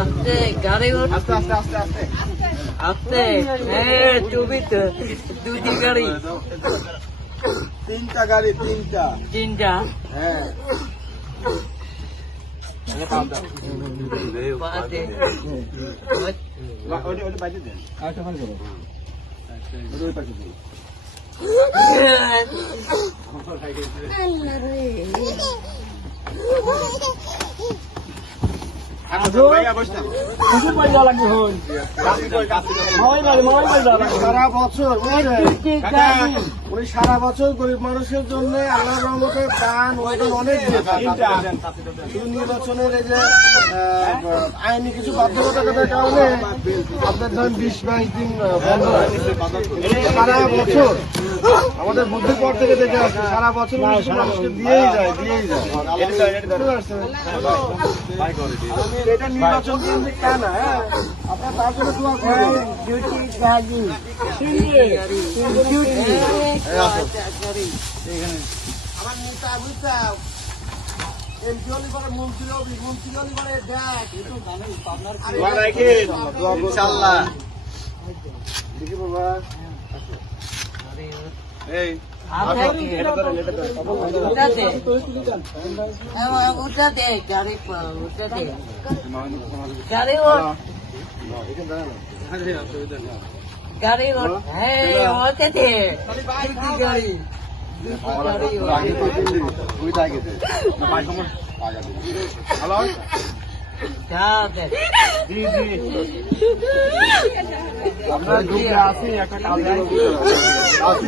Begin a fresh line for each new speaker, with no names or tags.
আস্তে গাড়ি
আস্তে আস্তে আস্তে আস্তে।
আস্তে। এ তুমি তো। দুটি গাড়ি।
তিনটা গাড়ি তিনটা।
তিনটা।
হ্যাঁ।
আচ্ছা
সারা বছর উনি সারা বছর গরিব মানুষের জন্য আল্লাহ রহমতে দান অনেক নির্বাচনের এই যে আইনি কিছু বাধ্যবাধকতার কারণে আপনার ধরেন বিশ বাইশ দিন বন্ধ সারা বছর। আমাদের বুদ্ধি পর থেকে দেখে আসছে সারা বছর মানুষকে দিয়েই যায় দিয়েই যায় এটা নির্বাচন হ্যাঁ আপনার তার জন্য দোয়া আমার নেতা বুঝতা এমপি মন্ত্রী মন্ত্রী দেখ বাবা
গাড়ি গাড়ি ওঠ গাড়ি হ্যাঁ
ওই হ্যালো
যাতে
জি জি আমরা গ্রুপে আছি একটা কাজে আছি